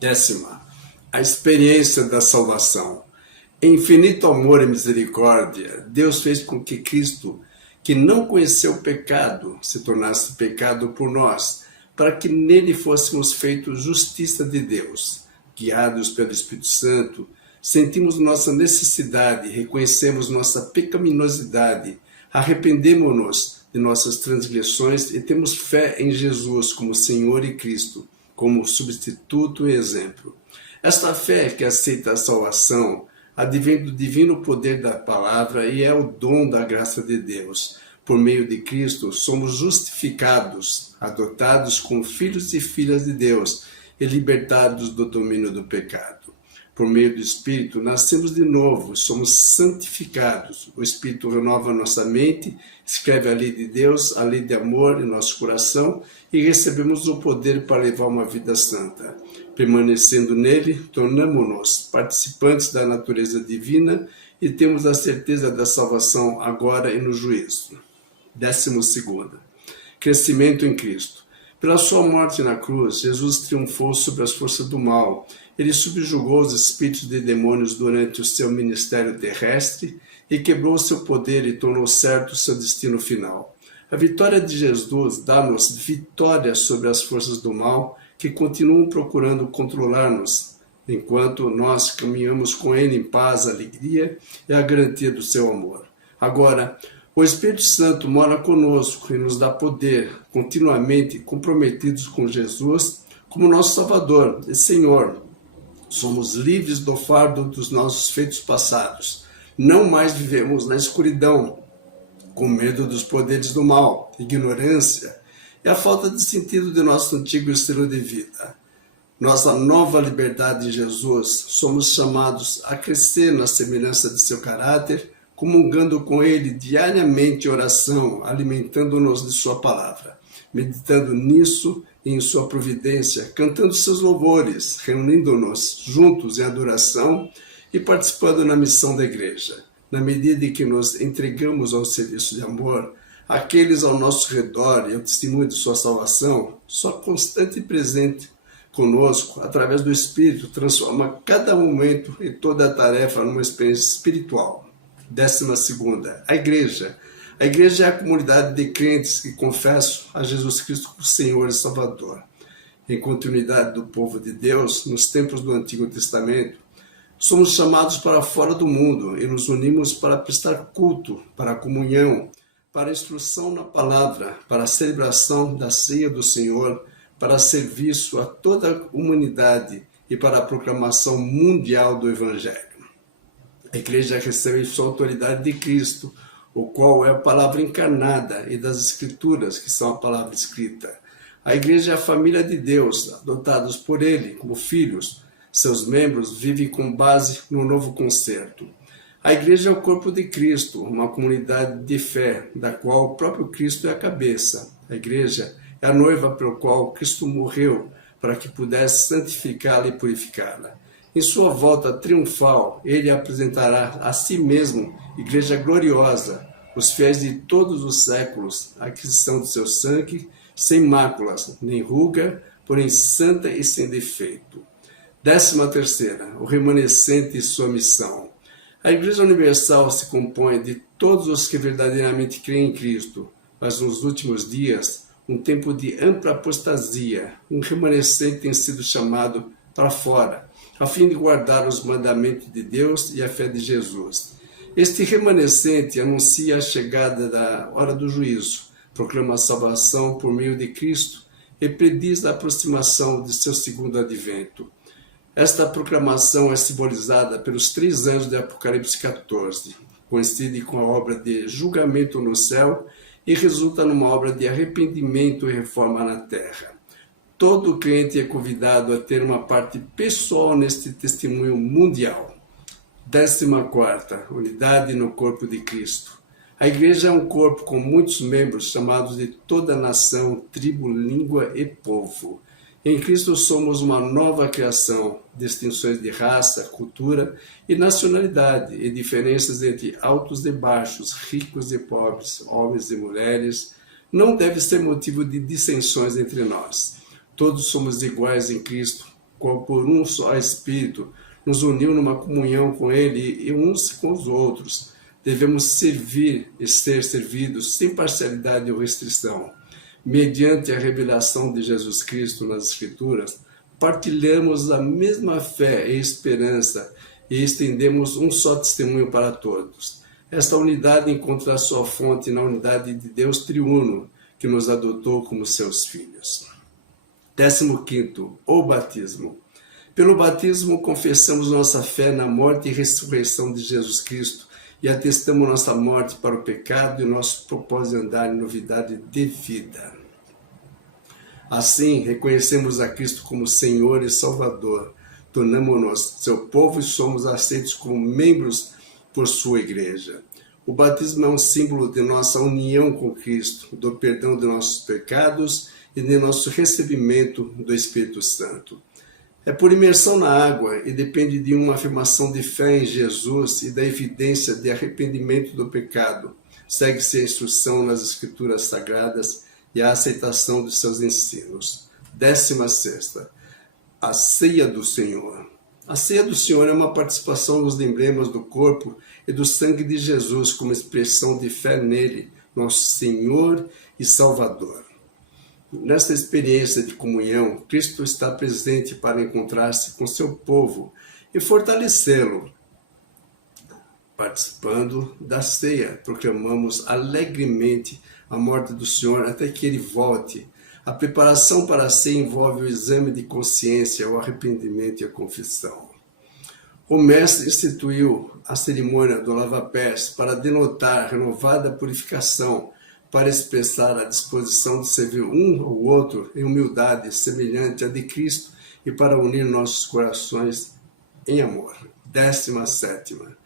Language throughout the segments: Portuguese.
Décima, a experiência da salvação. Em infinito amor e misericórdia, Deus fez com que Cristo, que não conheceu o pecado, se tornasse pecado por nós, para que nele fôssemos feitos justiça de Deus. Guiados pelo Espírito Santo, sentimos nossa necessidade, reconhecemos nossa pecaminosidade, arrependemos-nos de nossas transgressões e temos fé em Jesus como Senhor e Cristo, como substituto e exemplo. Esta fé que aceita a salvação advém do divino poder da palavra e é o dom da graça de Deus. Por meio de Cristo, somos justificados, adotados como filhos e filhas de Deus e libertados do domínio do pecado. Por meio do Espírito, nascemos de novo, somos santificados. O Espírito renova nossa mente, escreve a lei de Deus, a lei de amor em nosso coração e recebemos o poder para levar uma vida santa. Permanecendo nele, tornamo-nos participantes da natureza divina e temos a certeza da salvação agora e no juízo. 12ª. Crescimento em Cristo. Pela sua morte na cruz, Jesus triunfou sobre as forças do mal. Ele subjugou os espíritos de demônios durante o seu ministério terrestre e quebrou seu poder e tornou certo seu destino final. A vitória de Jesus dá-nos vitória sobre as forças do mal que continuam procurando controlar-nos, enquanto nós caminhamos com Ele em paz, alegria e a garantia do seu amor. Agora, o Espírito Santo mora conosco e nos dá poder, continuamente comprometidos com Jesus como nosso Salvador e Senhor. Somos livres do fardo dos nossos feitos passados. Não mais vivemos na escuridão, com medo dos poderes do mal, ignorância e a falta de sentido de nosso antigo estilo de vida. Nossa nova liberdade em Jesus, somos chamados a crescer na semelhança de seu caráter, comungando com Ele diariamente em oração, alimentando-nos de sua palavra, meditando nisso e em sua providência, cantando seus louvores, reunindo-nos juntos em adoração e participando na missão da igreja. Na medida em que nos entregamos ao serviço de amor, aqueles ao nosso redor e ao testemunho de sua salvação, sua constante e presente conosco, através do Espírito, transforma cada momento e toda a tarefa numa experiência espiritual. 12ª. A Igreja. A Igreja é a comunidade de crentes que confessam a Jesus Cristo como Senhor e Salvador. Em continuidade do povo de Deus, nos tempos do Antigo Testamento, somos chamados para fora do mundo e nos unimos para prestar culto, para a comunhão, para a instrução na palavra, para a celebração da ceia do Senhor, para serviço a toda a humanidade e para a proclamação mundial do Evangelho. A Igreja recebe sua autoridade de Cristo, o qual é a palavra encarnada, e das Escrituras, que são a palavra escrita. A Igreja é a família de Deus, adotados por Ele como filhos. Seus membros vivem com base no novo concerto. A Igreja é o corpo de Cristo, uma comunidade de fé, da qual o próprio Cristo é a cabeça. A Igreja é a noiva pelo qual Cristo morreu, para que pudesse santificá-la e purificá-la. Em sua volta triunfal, Ele apresentará a si mesmo, Igreja gloriosa, os fiéis de todos os séculos, a aquisição do seu sangue, sem máculas, nem ruga, porém santa e sem defeito. 13ª. O remanescente e sua missão. A Igreja Universal se compõe de todos os que verdadeiramente creem em Cristo, mas nos últimos dias, um tempo de ampla apostasia, um remanescente tem sido chamado para fora, a fim de guardar os mandamentos de Deus e a fé de Jesus. Este remanescente anuncia a chegada da hora do juízo, proclama a salvação por meio de Cristo e prediz a aproximação de seu segundo advento. Esta proclamação é simbolizada pelos 3 anjos de Apocalipse 14, coincide com a obra de julgamento no céu e resulta numa obra de arrependimento e reforma na terra. Todo crente é convidado a ter uma parte pessoal neste testemunho mundial. 14ª. Unidade no corpo de Cristo. A Igreja é um corpo com muitos membros chamados de toda nação, tribo, língua e povo. Em Cristo somos uma nova criação, distinções de raça, cultura e nacionalidade e diferenças entre altos e baixos, ricos e pobres, homens e mulheres, não deve ser motivo de dissensões entre nós. Todos somos iguais em Cristo, qual por um só Espírito nos uniu numa comunhão com Ele e uns com os outros. Devemos servir e ser servidos sem parcialidade ou restrição. Mediante a revelação de Jesus Cristo nas Escrituras, partilhamos a mesma fé e esperança e estendemos um só testemunho para todos. Esta unidade encontra sua fonte na unidade de Deus triuno, que nos adotou como seus filhos. 15º, o batismo. Pelo batismo, confessamos nossa fé na morte e ressurreição de Jesus Cristo e atestamos nossa morte para o pecado e nosso propósito de andar em novidade de vida. Assim, reconhecemos a Cristo como Senhor e Salvador, tornamos-nos seu povo e somos aceitos como membros por sua igreja. O batismo é um símbolo de nossa união com Cristo, do perdão de nossos pecados e de nosso recebimento do Espírito Santo. É por imersão na água e depende de uma afirmação de fé em Jesus e da evidência de arrependimento do pecado. Segue-se a instrução nas Escrituras Sagradas e a aceitação de seus ensinos. 16ª, a ceia do Senhor. A ceia do Senhor é uma participação nos emblemas do corpo e do sangue de Jesus como expressão de fé nele, nosso Senhor e Salvador. Nesta experiência de comunhão, Cristo está presente para encontrar-se com seu povo e fortalecê-lo. Participando da ceia, proclamamos alegremente a morte do Senhor até que ele volte. A preparação para a ceia envolve o exame de consciência, o arrependimento e a confissão. O mestre instituiu a cerimônia do lava-pés para denotar a renovada purificação, para expressar a disposição de servir um ao outro em humildade semelhante à de Cristo e para unir nossos corações em amor. 17ª,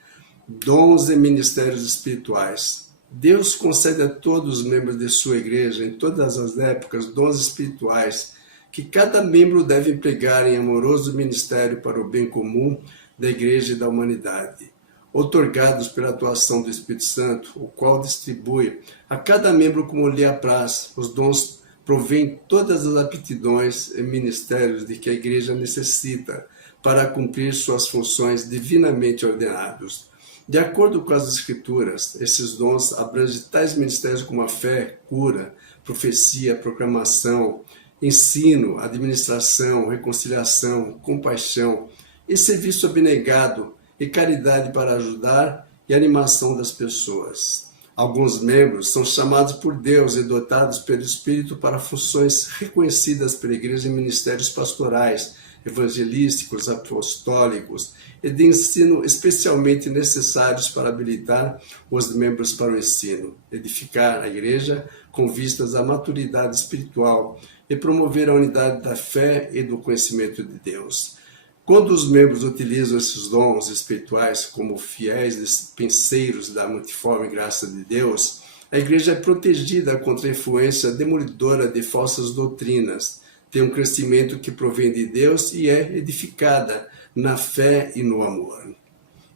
dons e ministérios espirituais. Deus concede a todos os membros de sua igreja, em todas as épocas, dons espirituais, que cada membro deve empregar em amoroso ministério para o bem comum da igreja e da humanidade, outorgados pela atuação do Espírito Santo, o qual distribui a cada membro como lhe apraz. Os dons provêm todas as aptidões e ministérios de que a igreja necessita para cumprir suas funções divinamente ordenados. De acordo com as Escrituras, esses dons abrangem tais ministérios como a fé, cura, profecia, proclamação, ensino, administração, reconciliação, compaixão e serviço abnegado e caridade para ajudar e animação das pessoas. Alguns membros são chamados por Deus e dotados pelo Espírito para funções reconhecidas pela igreja em ministérios pastorais, evangelísticos, apostólicos e de ensino especialmente necessários para habilitar os membros para o ensino, edificar a igreja com vistas à maturidade espiritual e promover a unidade da fé e do conhecimento de Deus. Quando os membros utilizam esses dons espirituais como fiéis dispenseiros da multiforme graça de Deus, a igreja é protegida contra a influência demolidora de falsas doutrinas, tem um crescimento que provém de Deus e é edificada na fé e no amor.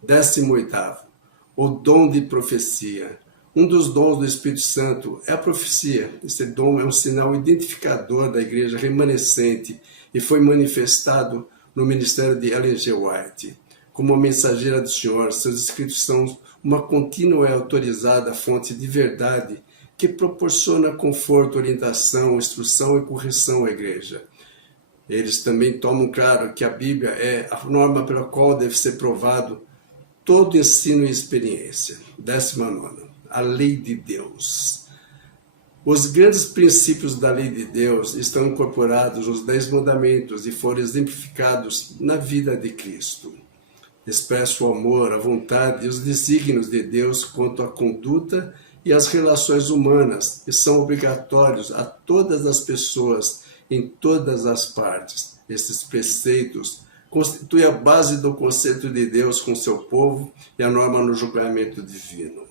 18º, o dom de profecia. Um dos dons do Espírito Santo é a profecia. Esse dom é um sinal identificador da igreja remanescente e foi manifestado no ministério de Ellen G. White. Como a mensageira do Senhor, seus escritos são uma contínua e autorizada fonte de verdade que proporciona conforto, orientação, instrução e correção à igreja. Eles também tomam claro que a Bíblia é a norma pela qual deve ser provado todo ensino e experiência. 19ª, a lei de Deus. Os grandes princípios da lei de Deus estão incorporados nos 10 mandamentos e foram exemplificados na vida de Cristo. Expressa o amor, a vontade e os desígnios de Deus quanto à conduta e às relações humanas, e são obrigatórios a todas as pessoas, em todas as partes. Esses preceitos constituem a base do conceito de Deus com seu povo e a norma no julgamento divino.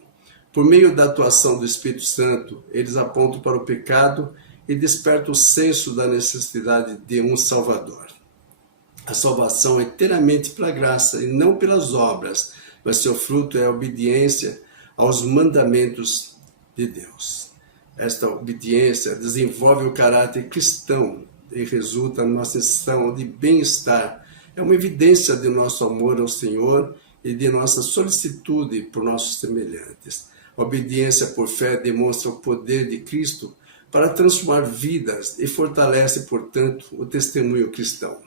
Por meio da atuação do Espírito Santo, eles apontam para o pecado e despertam o senso da necessidade de um Salvador. A salvação é inteiramente pela graça e não pelas obras, mas seu fruto é a obediência aos mandamentos de Deus. Esta obediência desenvolve o caráter cristão e resulta numa sensação de bem-estar. É uma evidência de nosso amor ao Senhor e de nossa solicitude por nossos semelhantes. A obediência por fé demonstra o poder de Cristo para transformar vidas e fortalece, portanto, o testemunho cristão.